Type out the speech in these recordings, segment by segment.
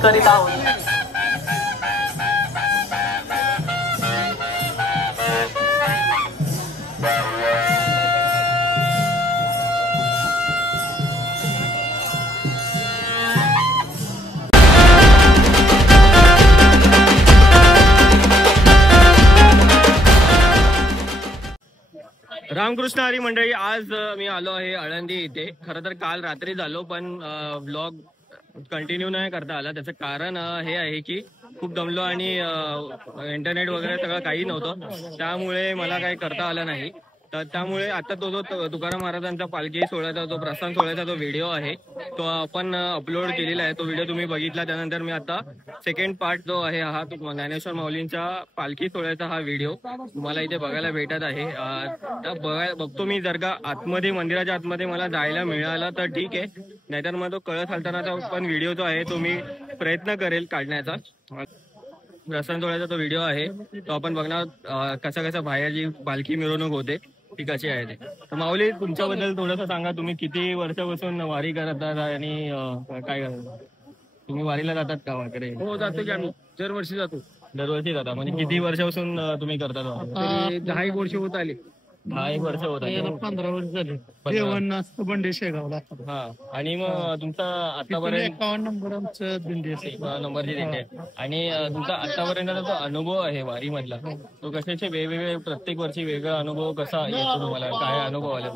स्वागत करीत आहोत। रामकृष्ण हरी मंडळी, आज मी आलो आहे आळंदी इथे। खरं तर काल रात्री झालो, पण व्लॉग कंटिन्यू नाही करता आला। त्याचं कारण हे आहे की खूप दमलो आणि इंटरनेट वगैरे सगळं काही नव्हतं, त्यामुळे मला काही करता आलं नाही। तर त्यामुळे आता तो जो तुकाराम महाराजांचा पालखी सोहळ्याचा जो प्रस्थान सोहळ्याचा जो व्हिडिओ आहे तो आपण अपलोड केलेला आहे। तो व्हिडिओ तुम्ही बघितला, त्यानंतर मी आता सेकंड पार्ट जो आहे हा ज्ञानेश्वर माऊलींच्या पालखी सोहळ्याचा हा व्हिडिओ तुम्हाला इथे बघायला भेटत आहे। बघतो मी, जर का आतमध्ये मंदिराच्या आतमध्ये मला जायला मिळालं तर ठीक आहे, नाहीतर मग तो कळस हलतानाचा पण व्हिडिओ जो आहे तो मी प्रयत्न करेल काढण्याचा। प्रस्थान सोहळ्याचा तो व्हिडिओ आहे तो आपण बघणार, कसा कसा बाहेर जी पालखी मिरवणूक होते ती कशी आहे ते। तर माऊली, तुमच्याबद्दल थोडंसं सांगा, तुम्ही किती वर्षापासून वारी करतात आणि काय करतात? तुम्ही वारीला जातात का वगैरे? हो, जातो की आम्ही दरवर्षी जातो। दरवर्षी जाता म्हणजे किती वर्षापासून तुम्ही करतात? 10 वर्ष होत आले। 10 वर्ष होत आहे, 15 वर्ष झाले। जेवण असतं बंडे शेगावला। हा, आणि मग तुमचा आतापर्यंत 51 नंबर आमचं दिंडी नंबरची दिंडी आहे, आणि तुमचा आतापर्यंतचा जो अनुभव आहे वारी मधला तो कशाचे वेगवेगळे, प्रत्येक वर्षी वेगळा अनुभव कसा येतो तुम्हाला? काय अनुभव आले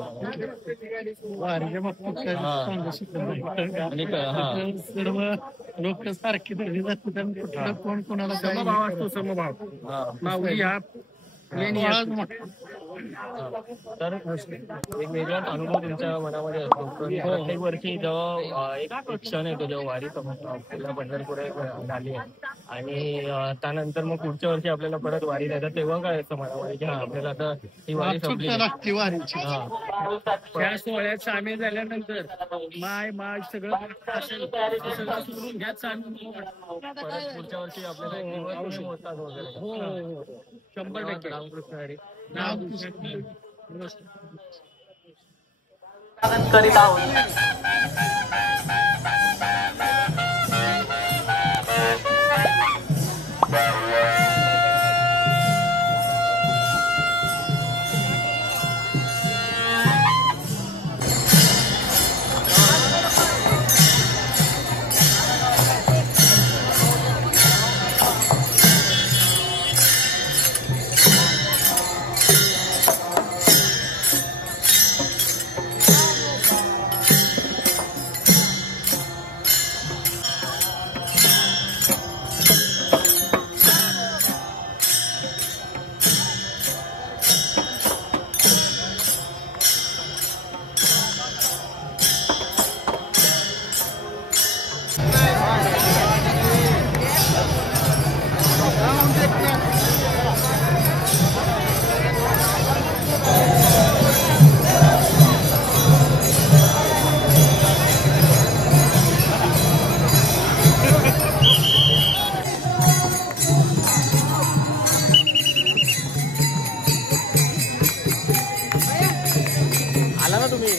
वारीच्या बाबतीत? आणि हा, सर्व लोक सारखी धरली जातात, कोण कोणाला समभाव असतो, समभाव। माऊली हा तर एक वेगळाच अनुभव तुमच्या मनामध्ये असतो। प्रत्येक वर्षी जेव्हा एक क्षण येतो, जेव्हा वारी आपल्याला पंढरपूर झाली आहे आणि त्यानंतर मग पुढच्या वर्षी आपल्याला परत वारी जायचं, तेव्हा काय असतं मनामध्ये की हा आपल्याला आता ही वारी संपली वारीची। त्या सोहळ्यात सामील झाल्यानंतर माय सगळं सोडून घ्याच सामील, परत पुढच्या वर्षी आपल्याला वगैरे। हो, 100%। रामकृष्ण हरी। स्वागत करीत आहोत। आला ना तुम्ही?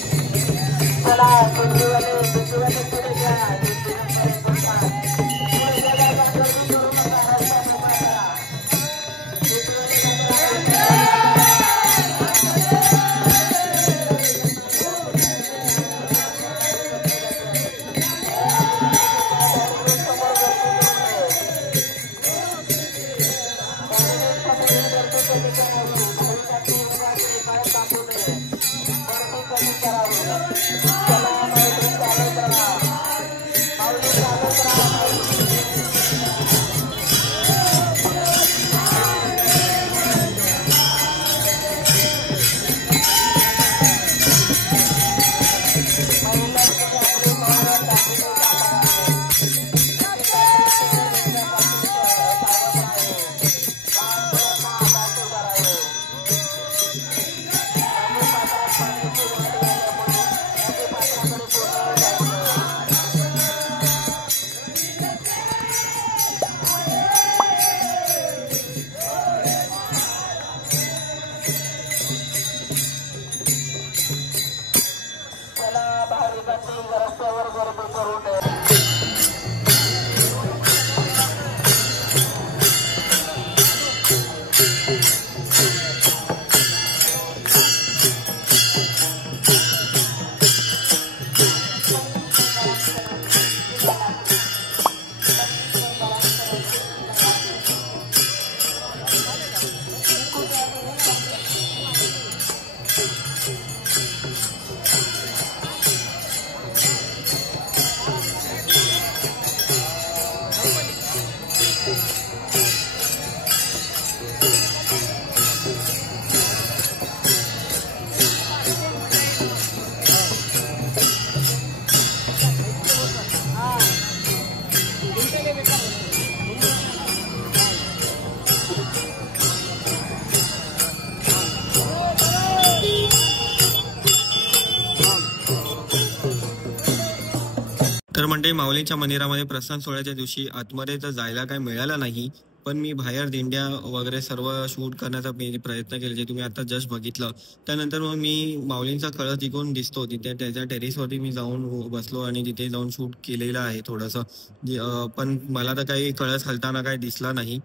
माऊलींच्या मंदिरामध्ये प्रस्थान सोहळ्याच्या दिवशी आतमध्ये तर जायला काही मिळालं नाही, पण मी बाहेर दिंड्या वगैरे सर्व शूट करण्याचा मी प्रयत्न केला, जे तुम्ही आता जस्ट बघितलं. त्यानंतर मग मी माऊलींचा कळस तिकडून दिसतो तिथे त्याच्या टेरेसवरती मी जाऊन बसलो आणि तिथे जाऊन शूट केलेलं आहे थोडंसं. पण मला तर काही कळस हलताना काही दिसला नाही,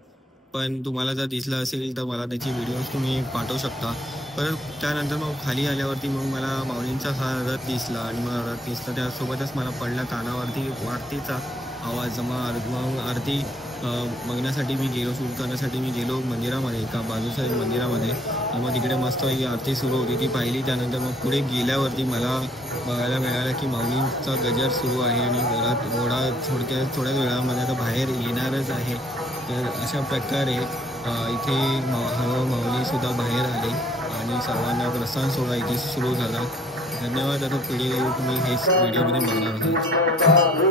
पण तुम्हाला जर दिसलं असेल तर मला त्याची व्हिडिओज तुम्ही पाठवू शकता. परत त्यानंतर मग खाली आल्यावरती मग मला माऊलींचा हा रथ दिसला आणि मग रथ दिसला त्यासोबतच मला पडला कानावरती आरतीचा आवाज. मग आरती बघण्यासाठी मी गेलो, शूट करण्यासाठी मी गेलो मंदिरामध्ये, एका बाजूच्या मंदिरामध्ये. मग तिकडे मस्त ही आरती सुरू होती ती पाहिली. त्यानंतर मग पुढे गेल्यावरती मला बघायला मिळालं की माऊलींचा गजर सुरू आहे आणि रथ घोडा थोड्याच वेळामध्ये आता बाहेर येणारच आहे. तर अशा प्रकारे इथे हळूहळू माऊलीसुद्धा बाहेर आले आणि सर्वांना प्रस्थान सोहळा इथे सुरू झाला. धन्यवाद. आता पुढे तुम्ही हेच व्हिडिओमध्ये बघणार आहात.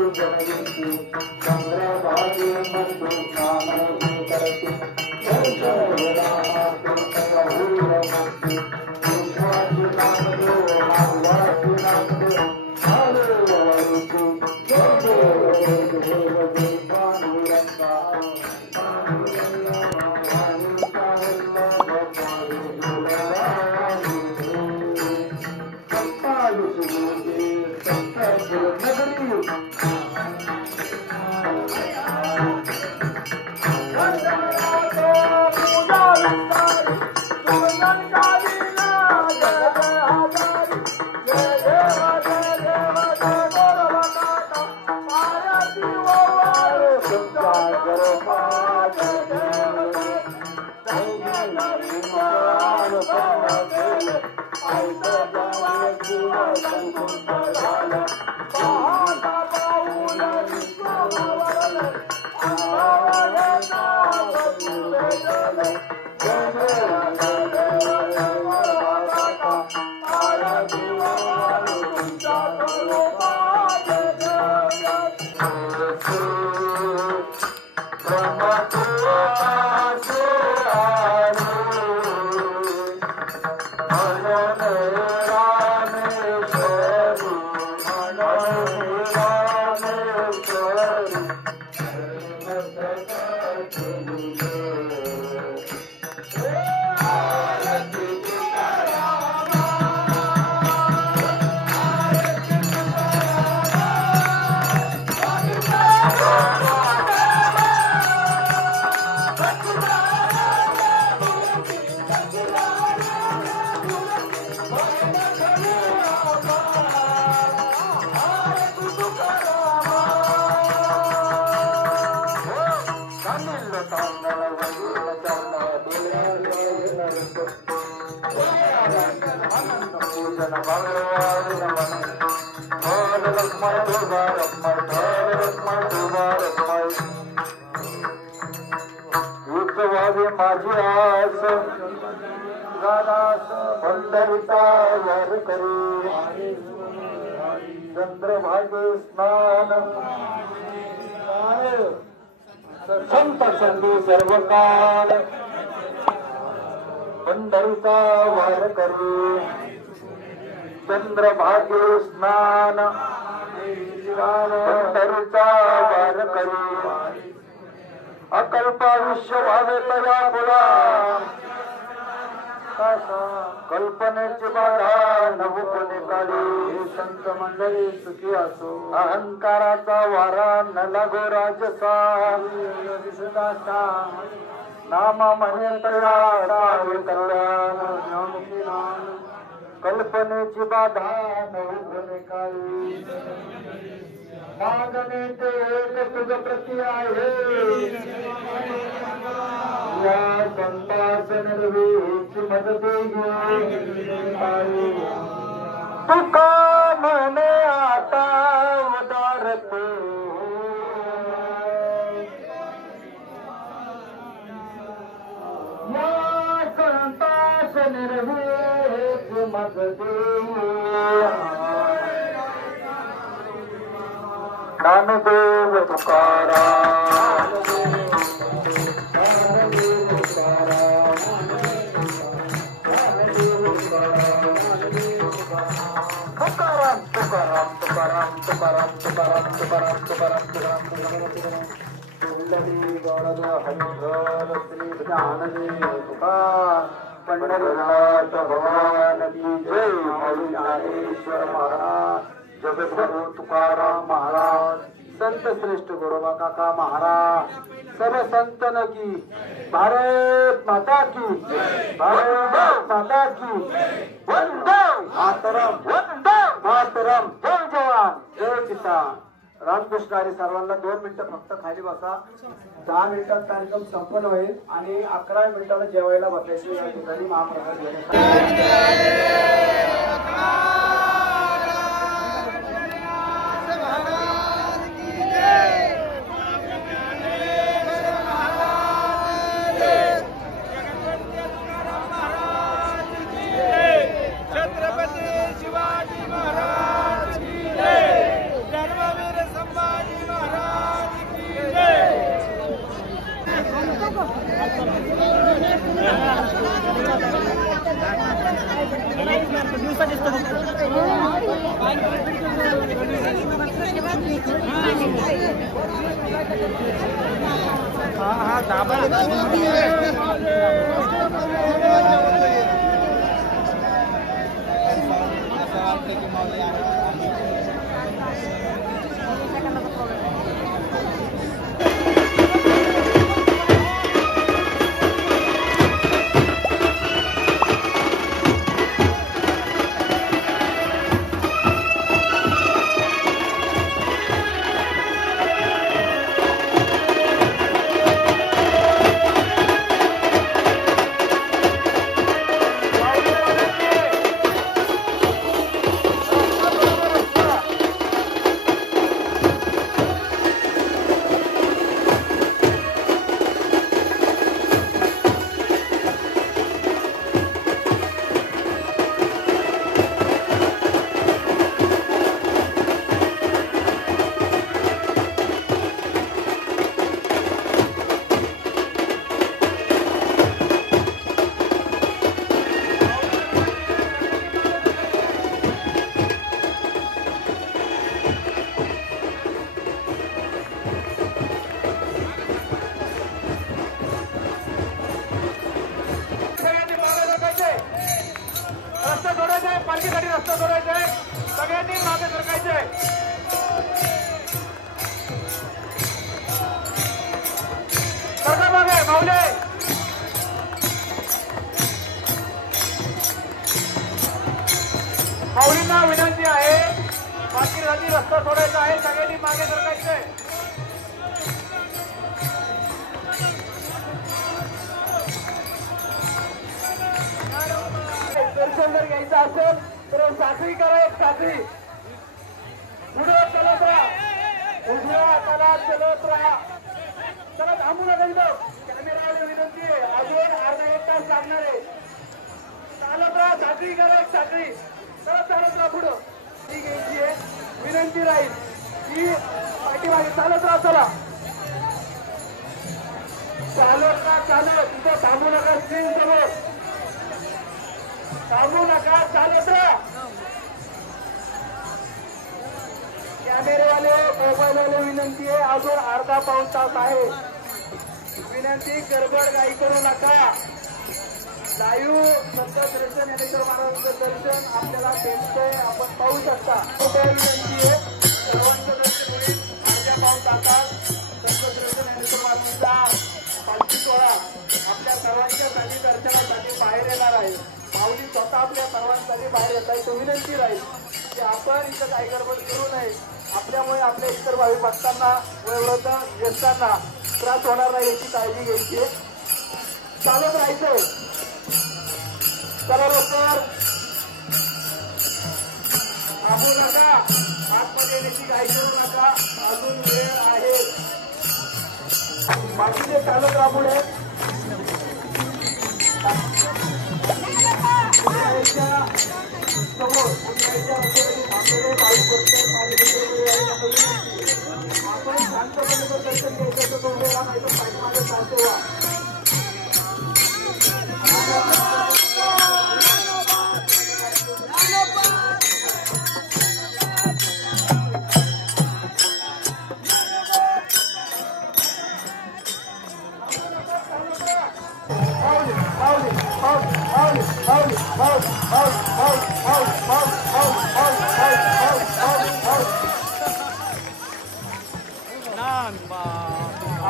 माझी आस पंढरीचा वर करी चंद्रभागे स्नान संत संधी सर्व काळ पंढरीचा वार करी चंद्रभागे स्नान पंढरीचा वार करी अकल्प आयुष्य व्हावे तया बोला कल्पनेची बाधा नभू कोणी काढी संत मंडळी सुखी असो अहंकाराचा वारा न लागो राजसा नाम म्हणे तया कल्याण कल्पनेची बाधा नभू कोणी काढी मागणे ते एक तुझ प्रती आहे या संतास निर्वेची मदते तुका म्हणे आता उदारते या संतास निर्वेची मदते ज्ञानदेव तुकाराम तुकाराम तुकाराम तुकाराम तुकाराम तुकाराम तुकाराम पंढरीनाथ भगवान की जय. माऊली ज्ञानेश्वर महाराज, जगद्गुरु तुकाराम महाराज, संत श्रेष्ठ गोरोबा काका महाराज, सब संतन की, भारत माता की, भारत माता की, वंदे मातरम, वंदे मातरम. जय जवान जय किसान. रामकृष्ण हरी. सर्वांना 2 मिनिटं फक्त खाली बसा. 10 मिनिटात कार्यक्रम संपन्न होईल आणि 11 मिनिटाला जेवायला बसायचं. या ठिकाणी महाप्रसाद घेण्यासाठी पालखीसाठी रस्ता सोडायचा आहे. सगळ्यांनी मागे सरकायचे आहे. सरका मागे माऊले. माऊलींना विनंती आहे, पालखीसाठी रस्ता सोडायचा आहे. सगळ्यांनी मागे सरकायचे आहे. दर्शन जर घ्यायचं असेल तर साखळी करा. एक साखळी पुढे चलत राहा. उजव्या हाताला चलत राहा. चला थांबू नका. इथं कॅमेरावाले विनंती आहे, अजून अर्धा 1 तास लागणार आहे. चालत राहा. साखळी करा. एक साखळी चालत राहा. पुढं ती घ्यायची आहे. विनंती राहील की पाठीमागे चालत राहा. चला चालत राहा. चालत इथं थांबू नका. स्क्रीन समोर थांबू नका. चालत राहा. कॅमेरेवाले मोबाईलवाले विनंती आहे, अजून अर्धा पाऊण तास आहे. विनंती, गडबड काही करू नका. लाईव्ह संत दर्शन ज्ञानेश्वर महाराजांचं दर्शन आपल्याला भेटतंय, आपण पाहू शकता. विनंती आहे, सर्वांचं दर्शन होईल अर्ध्या पाऊण तासात. संत दर्शन ज्ञानेश्वर महाराजांचा पालखी सोहळा आपल्या सर्वांच्यासाठी दर्शनासाठी बाहेर येणार आहे. माऊली स्वतः आपल्या सर्वांसाठी बाहेर येत आहे. तो विनंती राहील की आपण इथं काही गडबड करू नये. आपल्यामुळे आपल्या इतर भाविक भक्तांना वयोवृद्ध ज्येष्ठांना त्रास होणार नाही याची काळजी घ्यायची. चालत राहायचंय. चला लवकर थांबू नका. आतमध्ये येण्याची घाई करू नका. अजून वेळ आहे. बाकीचे चालत राहा. पुढे समोर आपण शांतपणे दर्शन घ्यायचं. तो वेळा नाही तर पाठीमागे चालतो व्हा.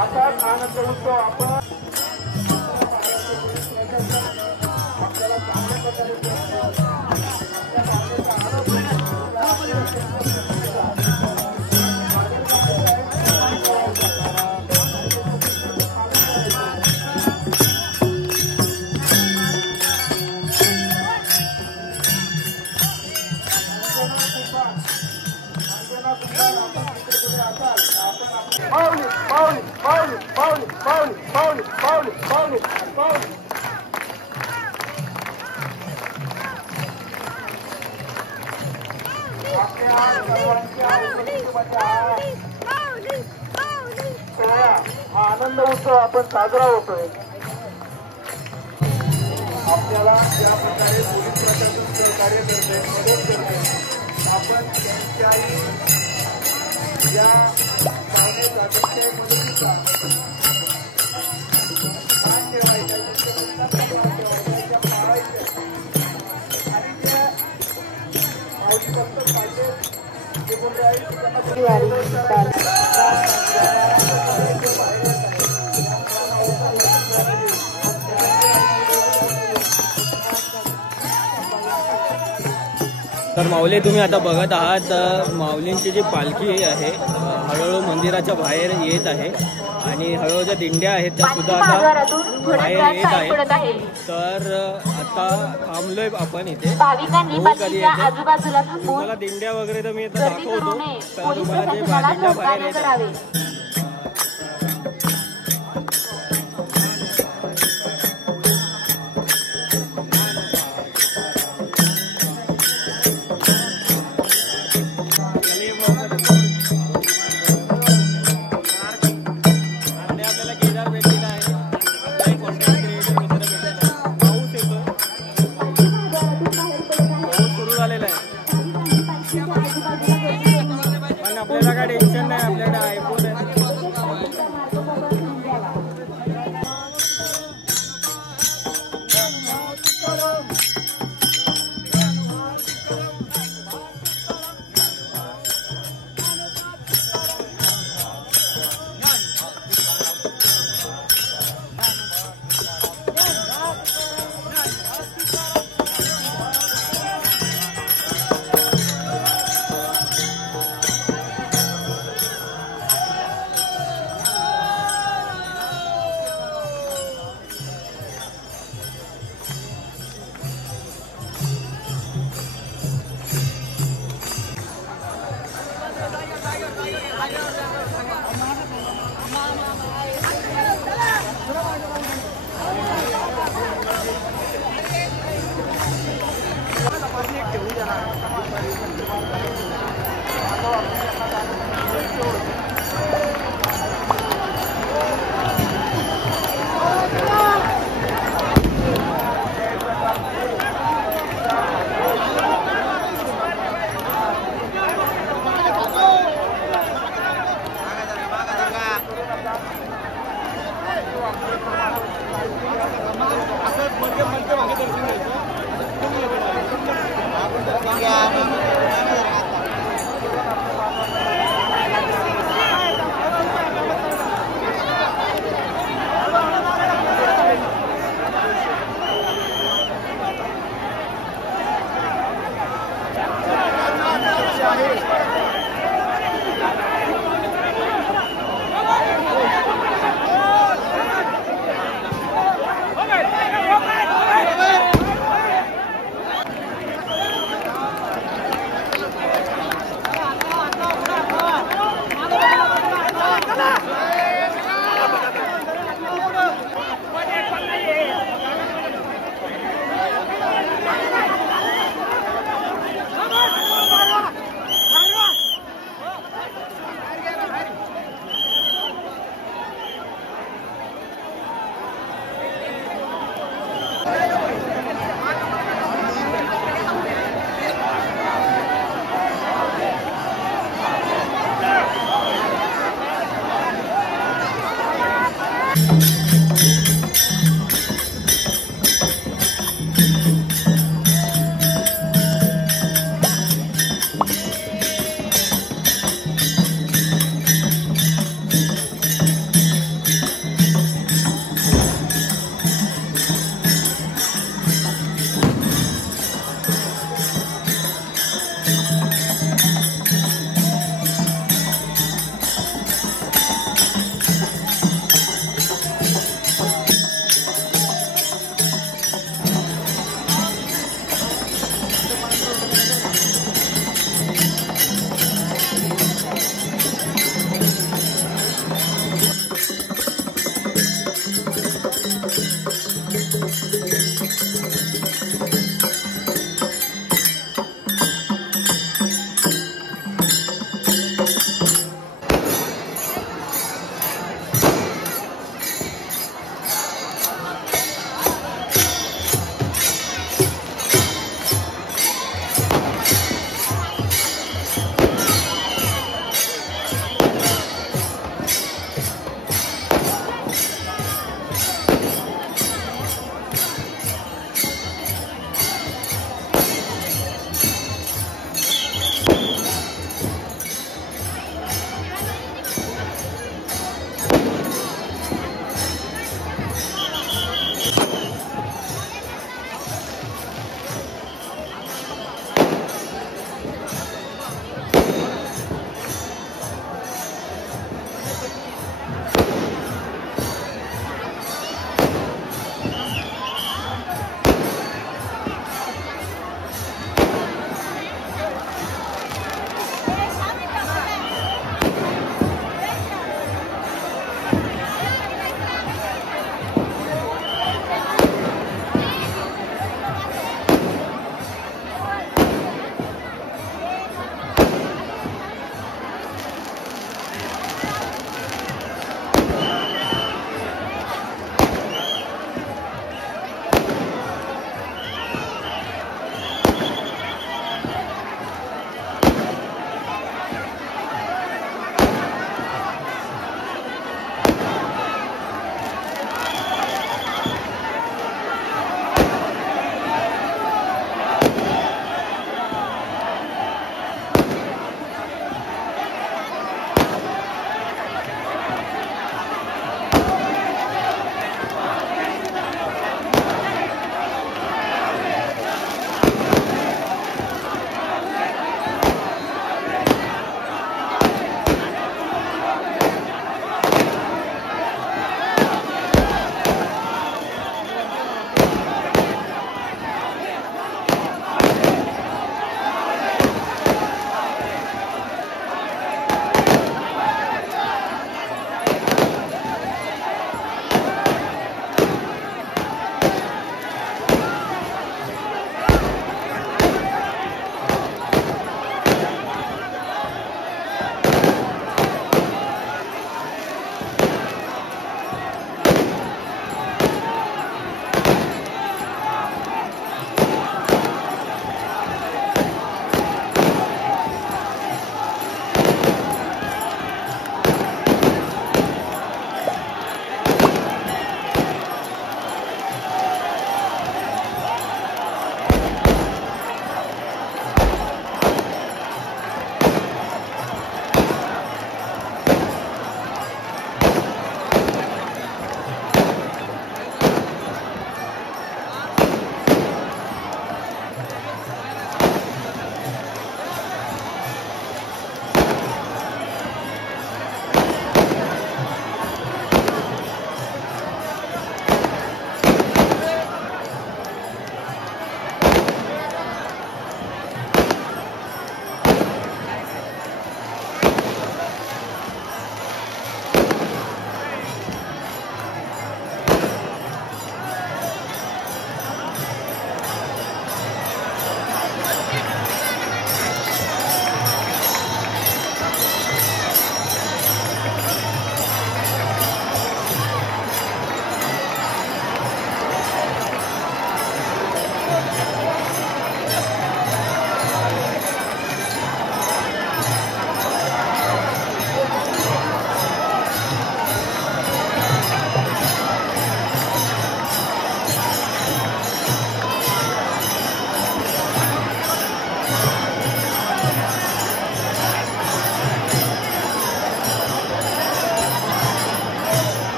असाच आनंद उत्सव आपण आनंद उत्सव आपण साजरा होतोय. आपल्याला ज्या प्रकारे पोलीस प्रशासन सहकार्य करते, मदत करते, आपण त्यांच्याही या पाहुणे जागेच्या मदतीचा मान ठेवायचा, आणि त्या माऊली फक्त पाहिजे ते बोलले तर माऊली तुम्ही आता बघत आहात माऊलींची जी पालखी आहे हळूहळू मंदिराच्या बाहेर येत आहे आणि हळूहळू दिंड्या आहेत त्या सुद्धा आता बाहेर येत आहेत. तर आता थांबलोय आपण इथे. तुम्हाला दिंड्या वगैरे तर मी आता दाखवतो. तर तुम्हाला जे दिंड्या बाहेर येत आहेत आपल्याला काय टेन्शन नाही, आपल्याकडे आयफोन आहे.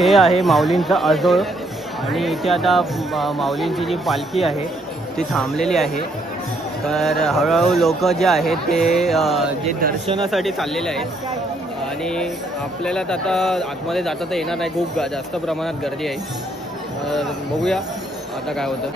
हे आहे माऊलींचं आजोळ आणि इथे आता माऊलींची जी पालखी आहे ती थांबलेली आहे. तर हळूहळू लोक जे आहेत ते जे दर्शनासाठी चाललेले आहेत आणि आपल्याला तर आता आतमध्ये जाता तर येणार नाही, खूप जास्त प्रमाणात गर्दी आहे. बघूया आता काय होतं.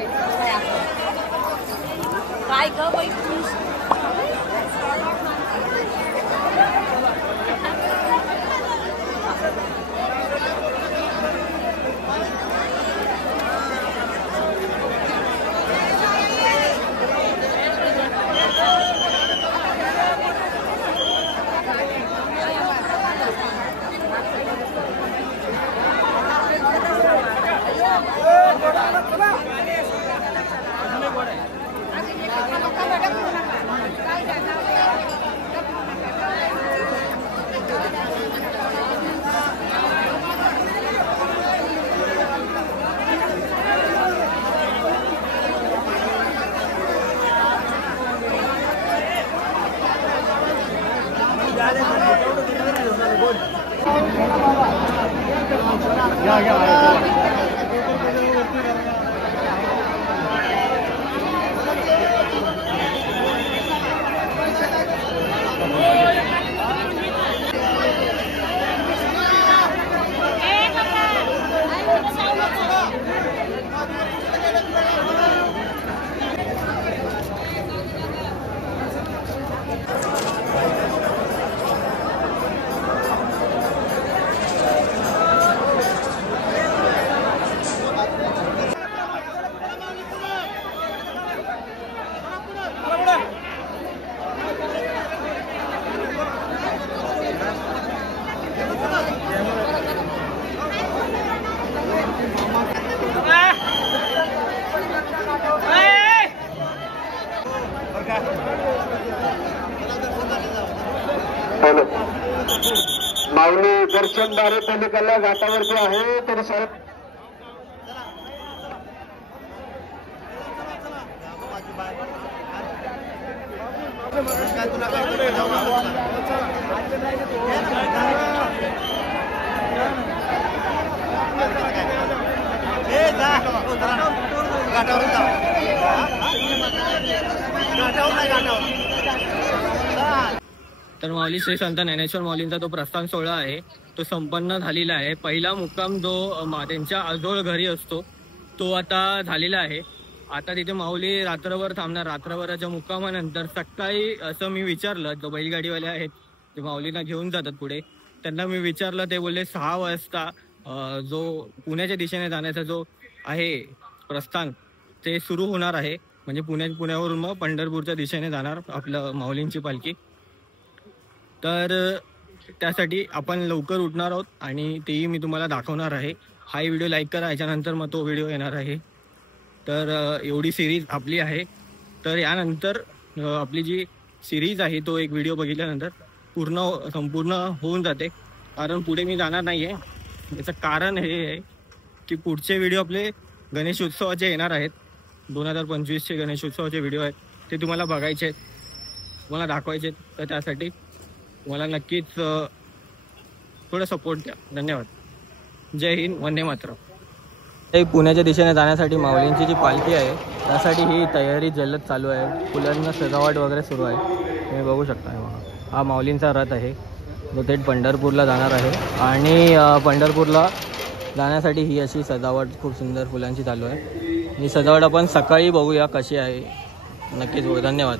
माऊली दर्शनदारे पलीकडल्या घाटावरती आहे तर साहेब तर माऊली श्री संत ज्ञानेश्वर माऊलींचा तो प्रस्थान सोहळा आहे तो संपन्न झालेला आहे. पहिला मुक्काम जो त्यांच्या आजोळ घरी असतो तो आता झालेला आहे. आता तिथे माऊली रात्रभर थांबणार. रात्रभराच्या मुक्कामानंतर सकाळी असं मी विचारलं, जो बैलगाडीवाले आहेत जे माऊलींना घेऊन जातात पुढे, त्यांना मी विचारलं, ते बोलले 6 वाजता जो पुण्याच्या दिशेने जाण्याचा जो आहे प्रस्थान ते सुरू होणार आहे. म्हणजे पुण्यावरून मग पंढरपूरच्या दिशेने जाणार आपलं माऊलींची पालखी. तर त्यासाठी आपण लवकर उठणार आहोत आणि तेही मी तुम्हाला दाखवणार आहे. हा व्हिडिओ लाईक करा, याच्यानंतर मग तो व्हिडिओ येणार आहे. तर एवढी सिरीज आपली आहे. तर यानंतर आपली जी सिरीज आहे तो एक व्हिडिओ बघितल्यानंतर संपूर्ण होऊन जाते, कारण पुढे मी जाणार नाही आहे. याचं कारण हे आहे की पुढचे व्हिडिओ आपले गणेशोत्सवाचे येणार आहेत. 2025चे गणेशोत्सवाचे व्हिडिओ आहेत ते तुम्हाला बघायचे आहेत, तुम्हाला दाखवायचे आहेत. तर त्यासाठी तुम्हाला नक्कीच थोडं सपोर्ट द्या. धन्यवाद. जय हिंद, वंदे मातरम. पुण्याच्या दिशेने जाण्यासाठी माऊलींची जी पालखी आहे त्यासाठी ही तयारी जलद चालू आहे. फुलांना सजावट वगैरे सुरू आहे, तुम्ही बघू शकता. हा माऊलींचा रथ आहे जो थेट पंढरपूरला जाणार आहे आणि पंढरपूरला जाण्यासाठी ही अशी सजावट खूप सुंदर फुलांची चालू आहे. ही सजावट आपण सकाळी बघूया कशी आहे. नक्कीच बघू. धन्यवाद.